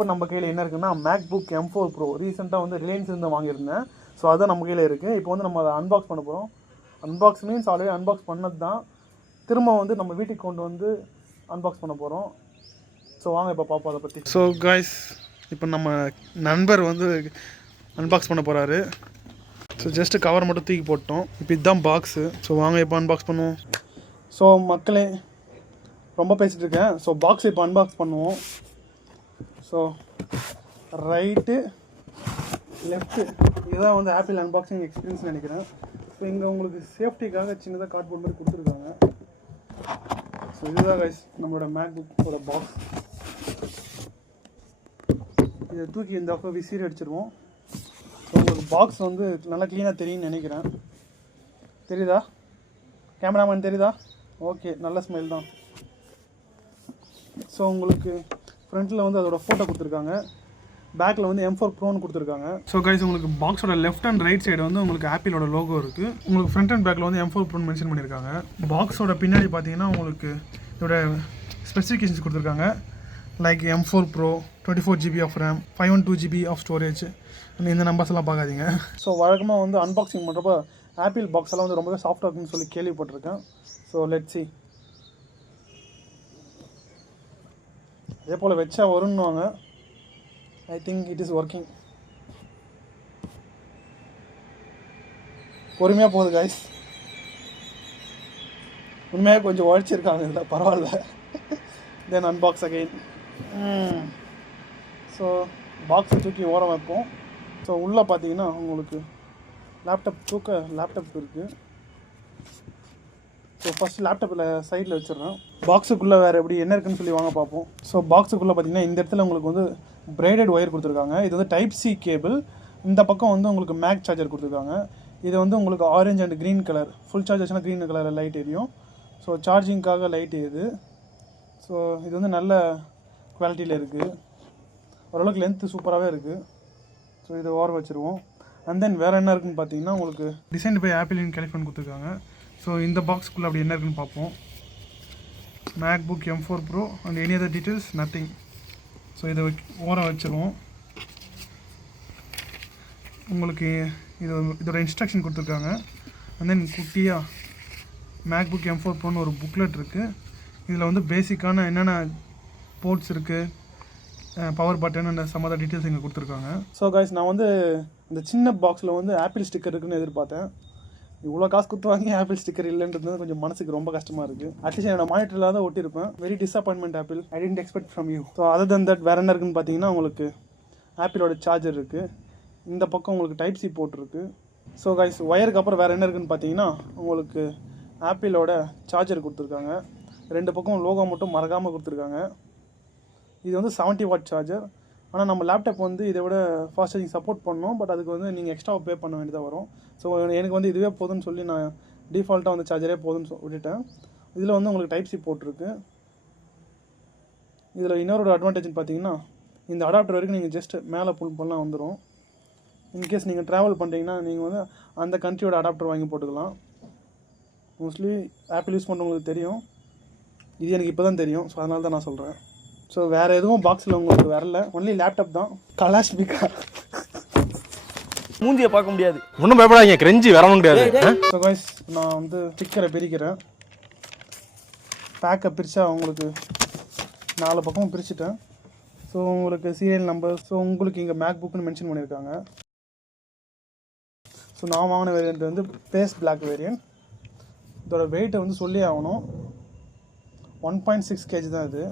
இப்போ நம்ம கையில் என்ன இருக்குன்னா மேக்புக் M4 Pro ரீசெண்டாக வந்து ரிலையன்ஸ்லேருந்து வாங்கியிருந்தேன். ஸோ அதுதான் நம்ம கையில் இருக்குது. இப்போ வந்து நம்ம அதை அன்பாக்ஸ் பண்ண போகிறோம். அன்பாக்ஸ் மீன்ஸ் ஆல்ரெடி அன்பாக்ஸ் பண்ணது தான், திரும்ப வந்து நம்ம வீட்டுக்கு கொண்டு வந்து அன்பாக்ஸ் பண்ண போகிறோம். ஸோ வாங்க இப்போ பார்ப்போம் அதை பற்றி. ஸோ காய்ஸ், இப்போ நம்ம நண்பர் வந்து அன்பாக்ஸ் பண்ண போகிறாரு. ஸோ ஜஸ்ட்டு கவர் மட்டும் தூக்கி போட்டோம். இப்போ இதுதான் பாக்ஸு. ஸோ வாங்க இப்போ அன்பாக்ஸ் பண்ணுவோம். ஸோ மக்களே, ரொம்ப பேசிகிட்டு இருக்கேன். ஸோ பாக்ஸ் இப்போ அன்பாக்ஸ் பண்ணுவோம். ஸோ ரைட்டு லெஃப்ட்டு இதுதான் வந்து ஆப்பிள் அன்பாக்சிங் எக்ஸ்பீரியன்ஸ் நினைக்கிறேன். ஸோ இங்கே உங்களுக்கு சேஃப்டிக்காக சின்னதாக கார்ட்போர்ட் மாதிரி கொடுத்துருக்காங்க. ஸோ இதுதான் கைஸ் நம்மளோட மேக்புக்கோட பாக்ஸ். இதை தூக்கி இந்த பக்கம் விசிறி அடிச்சிருவோம். ஸோ உங்களுக்கு பாக்ஸ் வந்து நல்லா க்ளீனாக தெரியும்னு நினைக்கிறேன். தெரியுதா கேமராமேன்? தெரியுதா? ஓகே, நல்ல ஸ்மெல் தான். ஸோ உங்களுக்கு ஃப்ரண்ட்டில் வந்து அதோட ஃபோட்டோ கொடுத்துருக்காங்க, பேக்கில் வந்து M4 Proன்னு கொடுத்துருக்காங்க. ஸோ கைஸ், உங்களுக்கு பாக்ஸோட லெஃப்ட் அண்ட் ரைட் சைடு வந்து உங்களுக்கு ஆப்பிளோட லோகோ இருக்குது. உங்களுக்கு ஃப்ரண்ட் அண்ட் பேக்கில் வந்து M4 Proன்னு மென்ஷன் பண்ணியிருக்காங்க. பாக்ஸோட பின்னாடி பார்த்தீங்கன்னா உங்களுக்கு இதோட ஸ்பெசிஃபிகேஷன்ஸ் கொடுத்துருக்காங்க. Like M4 Pro 24 GB of RAM, 512 GB of storage. இந்த நம்பர்ஸ் எல்லாம் பார்க்காதீங்க. ஸோ வழக்கமாக வந்து அன்பாக்சிங் பண்ணுறப்ப ஆப்பிள் பாக்ஸ் எல்லாம் வந்து ரொம்பவே சாஃப்டாக இருக்குன்னு சொல்லி கேள்விப்பட்டிருக்கேன். So let's see. அதே போல் வச்சா வரும்னுவாங்க. I think it is working. பொறுமையாக போகுது கைஸ். உண்மையாக கொஞ்சம் உழைச்சிருக்காங்க இதில், பரவாயில்ல. தென் அன்பாக்ஸ் அகைன். ஸோ பாக்ஸை தூக்கி ஓரம் வைப்போம். ஸோ உள்ளே பார்த்தீங்கன்னா உங்களுக்கு லேப்டாப் இருக்குது. ஸோ ஃபஸ்ட் லேப்டாப்பில் சைடில் வச்சிடுறேன். பாக்ஸுக்குள்ளே வேறு எப்படி என்ன இருக்குன்னு சொல்லி வாங்க பார்ப்போம். ஸோ பாக்ஸுக்குள்ளே பார்த்தீங்கன்னா இந்த இடத்துல உங்களுக்கு வந்து பிரைடட் ஒயர் கொடுத்துருக்காங்க. இது வந்து டைப் சி கேபிள். இந்த பக்கம் வந்து உங்களுக்கு மேக் சார்ஜர் கொடுத்துருக்காங்க. இது வந்து உங்களுக்கு orange and green colour, full charge ஆச்சுன்னா க்ரீன் கலரில் லைட் எரியும். ஸோ சார்ஜிங்காக லைட் இது. ஸோ இது வந்து நல்ல குவாலிட்டியில் இருக்குது, ஓரளவுக்கு லென்த்து சூப்பராகவே இருக்குது. ஸோ இதை ஓர வச்சுருவோம். அண்ட் தென் வேறு என்ன இருக்குன்னு பார்த்தீங்கன்னா உங்களுக்கு design by Apple in California கொடுத்துருக்காங்க. ஸோ இந்த பாக்ஸ்க்குள்ளே அப்படி என்ன இருக்குன்னு பார்ப்போம். MacBook M4 Pro and any other details nothing. So இதை ஓர வச்சுருவோம். உங்களுக்கு இதோட இன்ஸ்ட்ரக்ஷன் கொடுத்துருக்காங்க. அண்ட் தென் குட்டியாக மேக்புக் M4 Proன்னு ஒரு புக்லெட் இருக்குது. இதில் வந்து பேசிக்கான என்னென்ன போர்ட்ஸ் இருக்குது, power button and some other details இங்கே கொடுத்துருக்காங்க. ஸோ கைஸ், நான் வந்து இந்த சின்ன பாக்ஸில் வந்து ஆப்பிள் ஸ்டிக்கர் இருக்குன்னு எதிர்பார்த்தேன். இவ்வளோ காசு கொடுத்து வாங்கி ஆப்பிள் ஸ்டிக்கர் இல்லைன்றது கொஞ்சம் மனசுக்கு ரொம்ப கஷ்டமாக இருக்குது. அட்லீஸ்ட் என்னோட மானிட்டரில் தான் ஒட்டியிருப்பேன். Very disappointment Apple, I didn't expect from you. So other than that வேறு என்ன இருக்குன்னு பார்த்தீங்கன்னா உங்களுக்கு ஆப்பிளோட சார்ஜர் இருக்குது. இந்த பக்கம் உங்களுக்கு டைப் சி போர்ட் இருக்குது. ஸோ கைஸ், ஒயருக்கு அப்புறம் வேறு என்ன இருக்குன்னு பார்த்தீங்கன்னா உங்களுக்கு ஆப்பிளோட சார்ஜர் கொடுத்துருக்காங்க. ரெண்டு பக்கம் லோகோ மட்டும் மறக்காமல் கொடுத்துருக்காங்க. இது வந்து 70 வாட் சார்ஜர். ஆனால் நம்ம லேப்டாப் வந்து இதை விட ஃபாஸ்ட் சார்ஜிங் சப்போர்ட் பண்ணோம். பட் அதுக்கு வந்து நீங்கள் எக்ஸ்ட்ராவாக பே பண்ண வேண்டியதாக வரும். ஸோ எனக்கு வந்து இதுவே போதும்னு சொல்லி நான் டிஃபால்ட்டாக வந்து சார்ஜரே போதும்னு விட்டுட்டேன். இதில் வந்து உங்களுக்கு டைப் சி போட்டிருக்கு. இதில் இன்னொரு அட்வான்டேஜ்னு பார்த்தீங்கன்னா இந்த அடாப்டர் வரைக்கும் நீங்கள் ஜஸ்ட் மேலே புல் பண்ணலாம் வந்துடும். இன்கேஸ் நீங்கள் ட்ராவல் பண்ணுறீங்கன்னா நீங்கள் வந்து அந்த கண்ட்ரியோட அடாப்டர் வாங்கி போட்டுக்கலாம். மோஸ்ட்லி ஆப்பிள் யூஸ் பண்ணுறவங்களுக்கு தெரியும், இது எனக்கு இப்போ தான் தெரியும். ஸோ அதனால தான் நான் சொல்கிறேன். ஸோ வேறு எதுவும் பாக்ஸில் உங்களுக்கு வரல, ஒன்லி லேப்டாப் தான். கலாஷ் பிகா மூஞ்சியை பார்க்க முடியாது. ஒன்றும் பயப்படாதீங்க, கிரெஞ்சி வரவும் முடியாது. ஸோ கைஸ், நான் வந்து ஸ்டிக்கரை பிரிக்கிறேன். பேக்கை பிரித்தா உங்களுக்கு 4 பக்கமும் பிரிச்சுட்டேன். ஸோ உங்களுக்கு சீரியல் நம்பர், ஸோ உங்களுக்கு இங்கே மேக் புக்குன்னு மென்ஷன் பண்ணியிருக்காங்க. ஸோ நான் வாங்கின வேரியண்ட் வந்து பேஸ்ட் பிளாக் வேரியண்ட். இதோட வெயிட்டை வந்து சொல்லி ஆகணும். 1.6 kg தான் இது.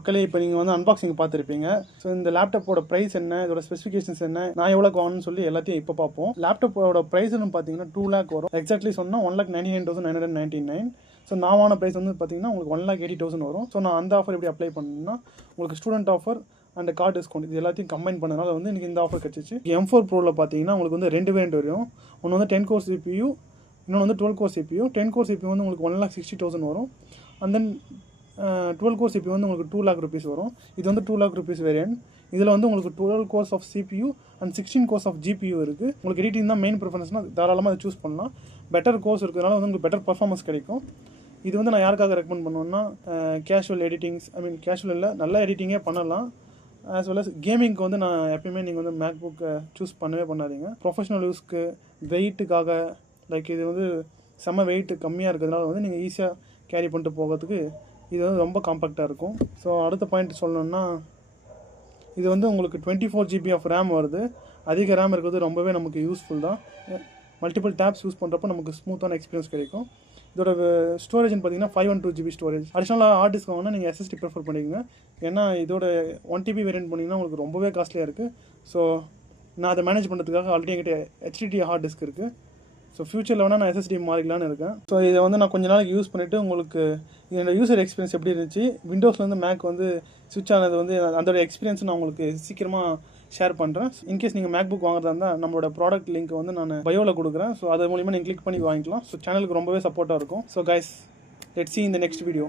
மக்களே, இப்போ நீங்கள் வந்து அன்பாக்சிங் பார்த்துருப்பீங்க. ஸோ இந்த லேப்டாப்போட ப்ரைஸ் என்ன, இதோட ஸ்பெசிஃபிகேஷன்ஸ் என்ன, நான் எவ்வளோக்கு வாங்கணும்னு சொல்லி எல்லாத்தையும் இப்போ பார்ப்போம். லேப்டாப்போட ப்ரைஸ்னு பார்த்தீங்கன்னா 2 lakh வரும். எக்ஸாக்ட்லி சொன்னால் 1,99,999. ஸோ நான் வாங்கின ப்ரைஸ் வந்து பார்த்தீங்கன்னா உங்களுக்கு 1,80,000 வரும். ஸோ நான் அந்த ஆஃபர் எப்படி அப்ளை பண்ணணும்னா, உங்களுக்கு student offer and card discount இது எல்லாத்தையும் கம்பைன் பண்ணதுனால வந்து எனக்கு இந்த ஆஃபர் கிடச்சிச்சு. M4 Proவில் பார்த்தீங்கன்னா உங்களுக்கு வந்து 2 வேரியன்ட் வரும். ஒன்று வந்து 10 core CPU, இன்னொன்று வந்து 12 core CPU. 10 core CPU வந்து உங்களுக்கு 1,60,000 வரும். அண்ட் தென் 12 core CPU வந்து உங்களுக்கு 2 lakh rupees வரும். இது வந்து 2 lakh rupees வேரியன்ட். இதில் வந்து உங்களுக்கு 12 cores of CPU and 16 cores of GPU இருக்குது. உங்களுக்கு எடிட்டிங் தான் மெயின் ப்ரிஃபரன்ஸ்னால் தாராளமாக அதை சூஸ் பண்ணலாம். பெட்டர் கோர்ஸ் இருக்கிறதுனால வந்து உங்களுக்கு பெட்டர் பர்ஃபார்மன்ஸ் கிடைக்கும். இது வந்து நான் யாருக்காக ரெக்கமெண்ட் பண்ணுவேன்னா, கேஷுவல் எடிட்டிங்ஸ், கேஷுவல் இல்லை, நல்ல எடிட்டிங்கே பண்ணலாம். ஆஸ் வெல் அஸ் கேமிங்க்கு வந்து நான் எப்பயுமே நீங்கள் வந்து மேக்புக்கை சூஸ் பண்ணவே பண்ணாதீங்க. ப்ரொஃபஷனல் யூஸ்க்கு, வெயிட்டுக்காக, லைக் இது வந்து செம்ம வெயிட் கம்மியாக இருக்கிறதுனால வந்து நீங்கள் ஈஸியாக கேரி பண்ணிட்டு போகிறதுக்கு இது வந்து ரொம்ப காம்பேக்டாக இருக்கும். ஸோ அடுத்த பாயிண்ட் சொல்லணுன்னா, இது வந்து உங்களுக்கு 24 GB ஆஃப் ரேம் வருது. அதிக ரேம் இருக்கிறது ரொம்பவே நமக்கு யூஸ்ஃபுல் தான். மல்டிபிள் டேப்ஸ் யூஸ் பண்ணுறப்போ நமக்கு ஸ்மூத்தான எக்ஸ்பீரியன்ஸ் கிடைக்கும். இதோட ஸ்டோரேஜ்னு பார்த்தீங்கன்னா 512 GB ஸ்டோரேஜ். அடிஷனலாக ஹார்ட் டிஸ்க் வாங்கினா நீங்கள் SSD ப்ரிஃபர் பண்ணிக்கோங்க. ஏன்னா இதோட 1 TB வேரியன்ட் பண்ணிங்கன்னா உங்களுக்கு ரொம்பவே காஸ்ட்லியாக இருக்குது. ஸோ நான் அதை மேனேஜ் பண்ணுறதுக்காக ஆல்ரெடி என்கிட்ட HDD ஹார்ட் டிஸ்க் இருக்குது. ஸோ ஃபியூச்சரில் வேணால் நான் SSD மாறிக்கலான்னு இருக்கேன். ஸோ இதை வந்து நான் கொஞ்ச நாளைக்கு யூஸ் பண்ணிவிட்டு உங்களுக்கு இதோட யூசர் எக்ஸ்பீரியன்ஸ் எப்படி இருந்துச்சு, விண்டோஸ்லேருந்து மேக் வந்து ஸ்விட்ச் ஆனது வந்து அதோட எக்ஸ்பீரியன்ஸ் நான் உங்களுக்கு சீக்கிரமாக ஷேர் பண்ணுறேன். இன்கேஸ் நீங்கள் மேக்புக் வாங்குறதா இருந்தால் நம்மளோட ப்ராடக்ட் லிங்க் வந்து நான் பயோவில் கொடுக்குறேன். ஸோ அது மூலிமா நீங்கள் கிளிக் பண்ணி வாங்கிக்கலாம். ஸோ சேனலுக்கு ரொம்பவே சப்போர்ட்டாக இருக்கும். So guys, let's see in the next video.